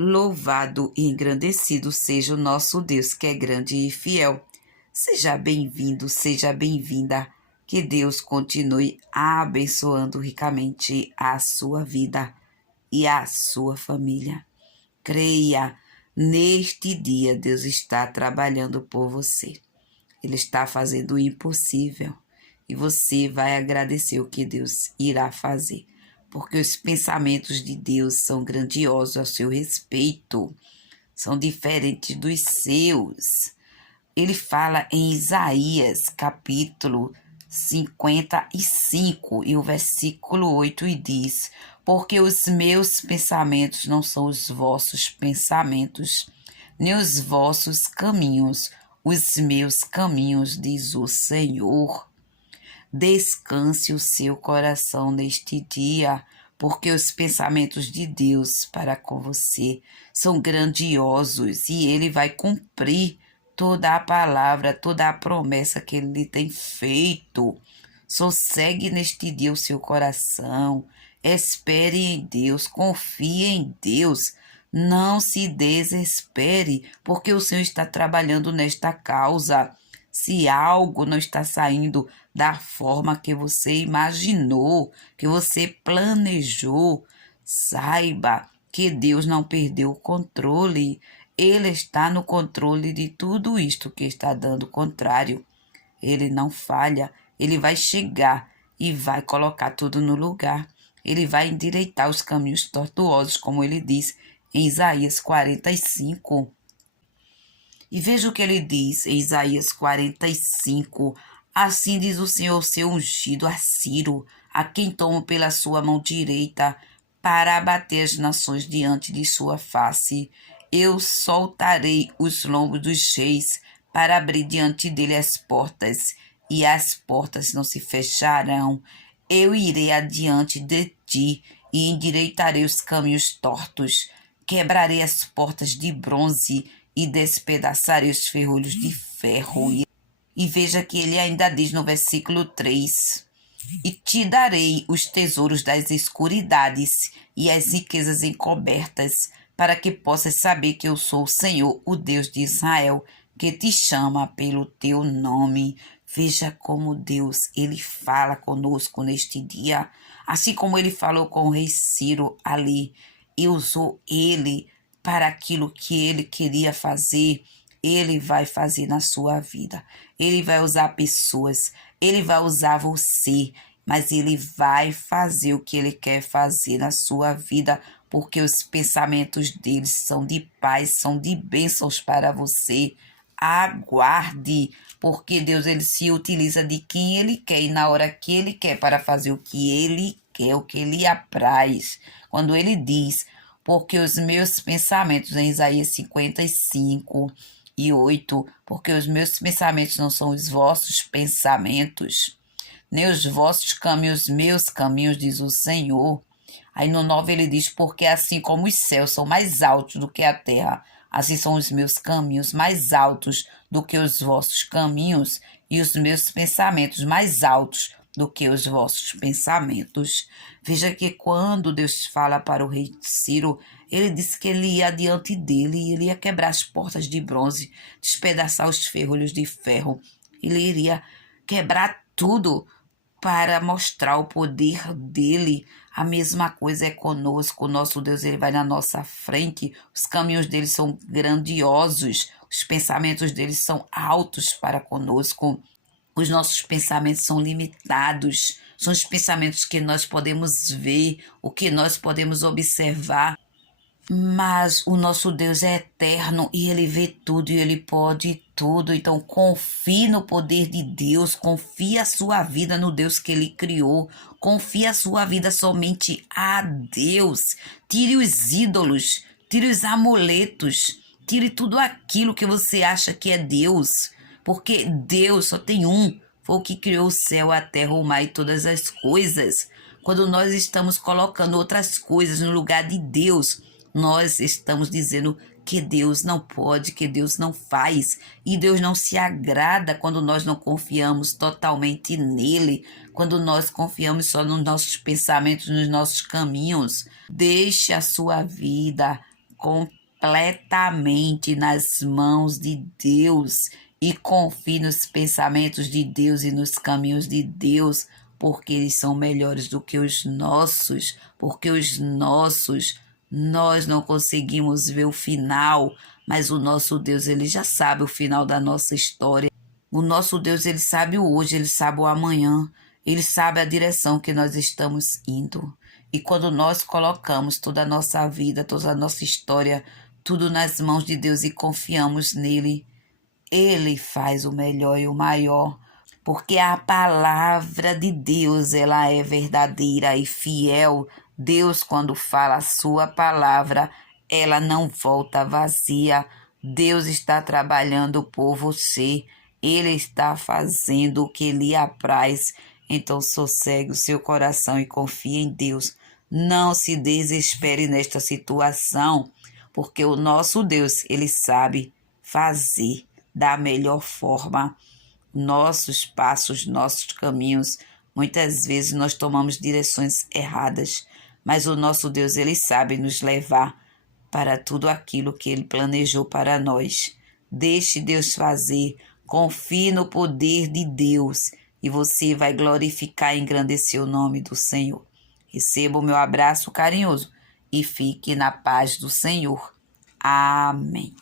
Louvado e engrandecido seja o nosso Deus, que é grande e fiel. Seja bem-vindo, seja bem-vinda. Que Deus continue abençoando ricamente a sua vida e a sua família. Creia, neste dia Deus está trabalhando por você. Ele está fazendo o impossível e você vai agradecer o que Deus irá fazer, porque os pensamentos de Deus são grandiosos a seu respeito, são diferentes dos seus. Ele fala em Isaías, capítulo 55, e o versículo 8, e diz: porque os meus pensamentos não são os vossos pensamentos, nem os vossos caminhos, os meus caminhos, diz o Senhor. Descanse o seu coração neste dia, porque os pensamentos de Deus para com você são grandiosos e Ele vai cumprir toda a palavra, toda a promessa que Ele tem feito. Sossegue neste dia o seu coração, espere em Deus, confie em Deus. Não se desespere, porque o Senhor está trabalhando nesta causa. Se algo não está saindo da forma que você imaginou, que você planejou, saiba que Deus não perdeu o controle. Ele está no controle de tudo isto que está dando contrário. Ele não falha, ele vai chegar e vai colocar tudo no lugar. Ele vai endireitar os caminhos tortuosos, como ele diz em Isaías 45. E veja o que ele diz em Isaías 45. Assim diz o Senhor, seu ungido, a Ciro, a quem tomo pela sua mão direita, para abater as nações diante de sua face. Eu soltarei os lombos dos reis, para abrir diante dele as portas, e as portas não se fecharão. Eu irei adiante de ti, e endireitarei os caminhos tortos. Quebrarei as portas de bronze, e despedaçarei os ferrolhos de ferro. E veja que ele ainda diz no versículo 3: e te darei os tesouros das escuridades e as riquezas encobertas, para que possas saber que eu sou o Senhor, o Deus de Israel, que te chama pelo teu nome. Veja como Deus, ele fala conosco neste dia, assim como ele falou com o rei Ciro ali, e usou ele para aquilo que ele queria fazer. Ele vai fazer na sua vida. Ele vai usar pessoas, ele vai usar você, mas ele vai fazer o que ele quer fazer na sua vida, porque os pensamentos dele são de paz, são de bênçãos para você. Aguarde, porque Deus, ele se utiliza de quem ele quer e na hora que ele quer, para fazer o que ele quer, o que ele apraz. Quando ele diz: porque os meus pensamentos, em Isaías 55 e 8, porque os meus pensamentos não são os vossos pensamentos, nem os vossos caminhos, meus caminhos, diz o Senhor. Aí no 9 ele diz: porque assim como os céus são mais altos do que a terra, assim são os meus caminhos mais altos do que os vossos caminhos, e os meus pensamentos mais altos do que os vossos pensamentos. Veja que quando Deus fala para o rei Ciro, ele disse que ele ia diante dele e ele ia quebrar as portas de bronze, despedaçar os ferrolhos de ferro. Ele iria quebrar tudo para mostrar o poder dele. A mesma coisa é conosco. O nosso Deus, ele vai na nossa frente. Os caminhos dele são grandiosos. Os pensamentos dele são altos para conosco. Os nossos pensamentos são limitados. São os pensamentos que nós podemos ver, o que nós podemos observar. Mas o nosso Deus é eterno e ele vê tudo e ele pode tudo. Então confie no poder de Deus, confie a sua vida no Deus que ele criou, confie a sua vida somente a Deus. Tire os ídolos, tire os amuletos, tire tudo aquilo que você acha que é Deus, porque Deus só tem um, foi o que criou o céu, a terra, o mar e todas as coisas. Quando nós estamos colocando outras coisas no lugar de Deus, nós estamos dizendo que Deus não pode, que Deus não faz. E Deus não se agrada quando nós não confiamos totalmente nele, quando nós confiamos só nos nossos pensamentos, nos nossos caminhos. Deixe a sua vida completamente nas mãos de Deus e confie nos pensamentos de Deus e nos caminhos de Deus, porque eles são melhores do que os nossos, porque os nossos nós não conseguimos ver o final, mas o nosso Deus, ele já sabe o final da nossa história. O nosso Deus, ele sabe o hoje, ele sabe o amanhã, ele sabe a direção que nós estamos indo. E quando nós colocamos toda a nossa vida, toda a nossa história, tudo nas mãos de Deus e confiamos nele, ele faz o melhor e o maior, porque a palavra de Deus, ela é verdadeira e fiel. Deus, quando fala a sua palavra, ela não volta vazia. Deus está trabalhando por você. Ele está fazendo o que lhe apraz. Então, sossegue o seu coração e confie em Deus. Não se desespere nesta situação, porque o nosso Deus, ele sabe fazer da melhor forma nossos passos, nossos caminhos. Muitas vezes nós tomamos direções erradas, mas o nosso Deus, ele sabe nos levar para tudo aquilo que ele planejou para nós. Deixe Deus fazer, confie no poder de Deus e você vai glorificar e engrandecer o nome do Senhor. Receba o meu abraço carinhoso e fique na paz do Senhor. Amém.